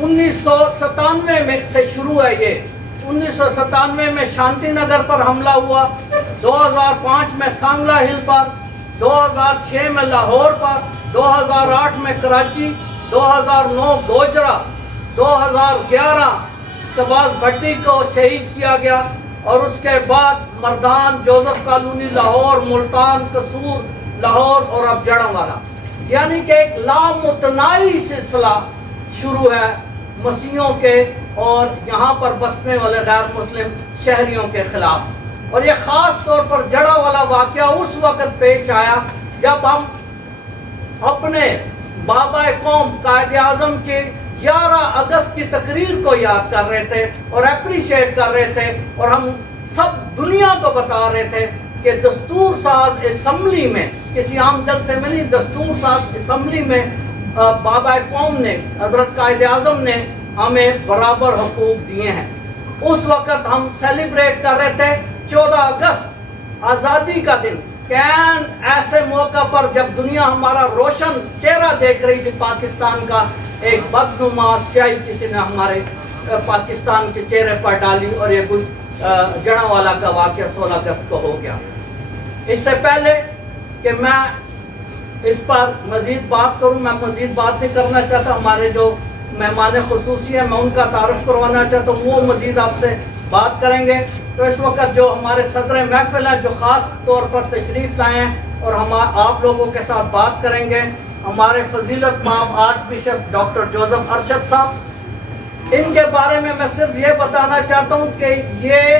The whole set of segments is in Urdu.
1997 میں سے شروع ہے یہ. 1997 میں شانتی نگر پر حملہ ہوا, 2005 میں سانگلا ہل پر, 2006 میں لاہور پر, 2008 میں کراچی, 2009 گوجرا, 2011 شہباز بھٹی کو شہید کیا گیا, اور اس کے بعد مردان, جوزف کالونی لاہور, ملتان, قصور لاہور اور اب جڑاوالا. یعنی کہ ایک لامتناہی سلسلہ شروع ہے مسیحیوں کے اور یہاں پر بسنے والے غیر مسلم شہریوں کے خلاف. اور یہ خاص طور پر جڑا والا واقعہ اس وقت پیش آیا جب ہم اپنے بابا قوم قائد اعظم کی 11 اگست کی تقریر کو یاد کر رہے تھے اور اپریشیٹ کر رہے تھے, اور ہم سب دنیا کو بتا رہے تھے کہ دستور ساز اسمبلی میں, کسی عام جلسے میں نہیں, دستور ساز اسمبلی میں بابا قوم نے, حضرت قائد اعظم نے ہمیں برابر حقوق دیے ہیں. اس وقت ہم سیلیبریٹ کر رہے تھے 14 اگست آزادی کا دن, ایسے موقع پر جب دنیا ہمارا روشن چہرہ دیکھ رہی تھی پاکستان کا, ایک بدنما سیاہی کسی نے ہمارے پاکستان کے چہرے پر ڈالی, اور یہ کوئی جڑاوالا کا واقعہ 16 اگست کو ہو گیا. اس سے پہلے کہ میں اس پر مزید بات کروں, میں مزید بات نہیں کرنا چاہتا, ہمارے جو مہمان خصوصی ہیں میں ان کا تعارف کروانا چاہتا ہوں, وہ مزید آپ سے بات کریں گے. تو اس وقت جو ہمارے صدر محفل ہیں جو خاص طور پر تشریف لائے ہیں اور ہم آپ لوگوں کے ساتھ بات کریں گے, ہمارے فضیلت مآب arch bishop doctor Joseph Arshad صاحب. ان کے بارے میں صرف یہ بتانا چاہتا ہوں کہ یہ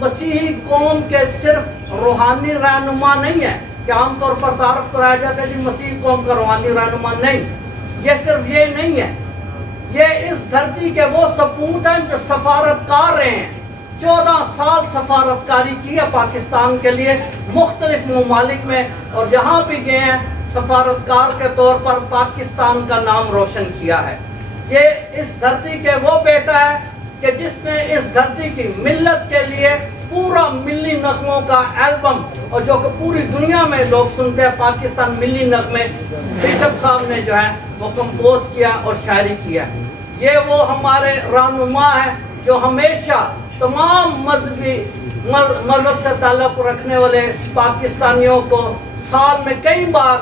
مسیحی قوم کے صرف روحانی رہنما نہیں ہے کہ عام طور پر تعارف کرایا جاتا ہے جی مسیحی قوم کا روحانی رہنما. نہیں, یہ صرف یہ نہیں ہے, یہ اس دھرتی کے وہ سپوت ہیں جو سفارتکار رہے ہیں. 14 سال سفارتکاری کی ہے پاکستان کے لیے مختلف ممالک میں, اور جہاں بھی گئے ہیں سفارتکار کے طور پر پاکستان کا نام روشن کیا ہے. یہ اس دھرتی کے وہ بیٹا ہے کہ جس نے اس دھرتی کی ملت کے لیے پورا ملی نغموں کا البم, اور جو کہ پوری دنیا میں لوگ سنتے ہیں, پاکستان ملی نغمے بشپ صاحب نے جو ہے وہ کمپوز کیا اور شاعری کیا. یہ وہ ہمارے رہنما ہیں جو ہمیشہ تمام مذہب سے تعلق رکھنے والے پاکستانیوں کو سال میں کئی بار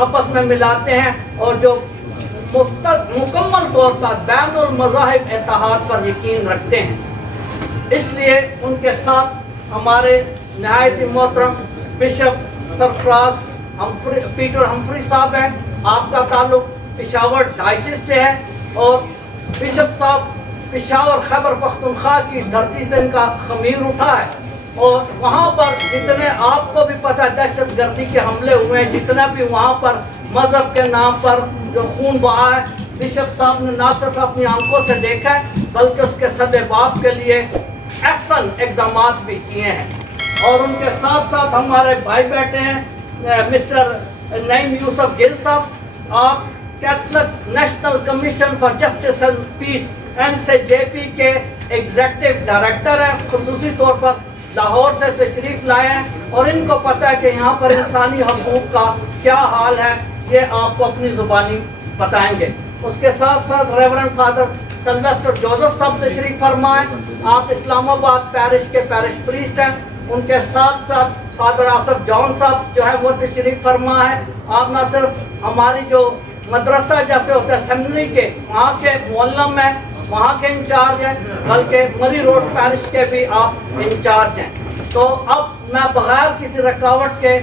آپس میں ملاتے ہیں, اور جو مکمل طور پر بین المذاہب اتحاد پر یقین رکھتے ہیں. اس لیے ان کے ساتھ ہمارے نہایت ہی محترم بشپ سرفراز پیٹر ہمفری صاحب ہیں. آپ کا تعلق پشاور ڈائسس سے ہے, اور بشپ صاحب پشاور خیبر پختونخوا کی دھرتی سے ان کا خمیر اٹھا ہے, اور وہاں پر جتنے آپ کو بھی پتہ دہشت گردی کے حملے ہوئے ہیں, جتنا بھی وہاں پر مذہب کے نام پر جو خون بہا ہے, بشپ صاحب نے نہ صرف اپنی آنکھوں سے دیکھا ہے بلکہ اس کے صد باب کے لیے احسن اقدامات بھی کیے ہیں. اور ان کے ساتھ ساتھ ہمارے بھائی بیٹھے ہیں مسٹر نعیم یوسف گل صاحب, آپ Catholic national commission for justice and peace NCJP کے ایگزیکٹو ڈائریکٹر ہیں, خصوصی طور پر لاہور سے تشریف لائے ہیں, اور ان کو پتہ ہے کہ یہاں پر انسانی حقوق کا کیا حال ہے, یہ آپ کو اپنی زبانی بتائیں گے. اس کے ساتھ ساتھ ریورنڈ فادر سلویسٹر جوزف صاحب تشریف فرمائیں, آپ اسلام آباد پیرش کے پیرش پریسٹ ہیں. ان کے ساتھ ساتھ فادر آصف جان صاحب جو ہے وہ تشریف فرما ہے. آپ نہ صرف ہماری جو مدرسہ جیسے ہوتا ہے سیمنری کے وہاں کے معلم ہیں, وہاں کے انچارج ہیں, بلکہ مری روڈ پیرش کے بھی آپ انچارج ہیں. تو اب میں بغیر کسی رکاوٹ کے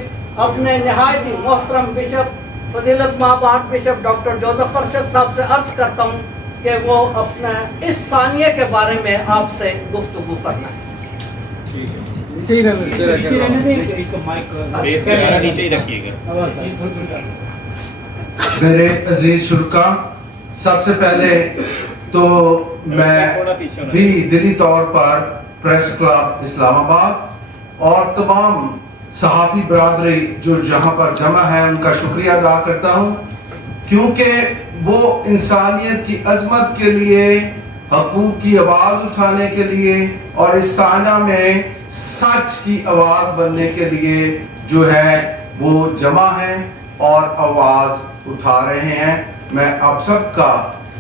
اپنے نہایت ہی محترم بشپ فضیلت مآب arch bishop doctor Joseph Arshad صاحب سے عرض کرتا ہوں کہ وہ اپنے اس ثانیے کے بارے میں آپ سے گفتگو فرمائیں. میرے عزیز شرکا, سب سے پہلے تو میں بھی دلی طور پر پریس کلب اسلام آباد اور تمام صحافی برادری جو جہاں پر جمع ہے ان کا شکریہ ادا کرتا ہوں, کیونکہ وہ انسانیت کی عظمت کے لیے, حقوق کی آواز اٹھانے کے لیے اور اس سانحہ میں سچ کی آواز بننے کے لیے جو ہے وہ جمع ہیں اور آواز اٹھا رہے ہیں. میں آپ سب کا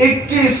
21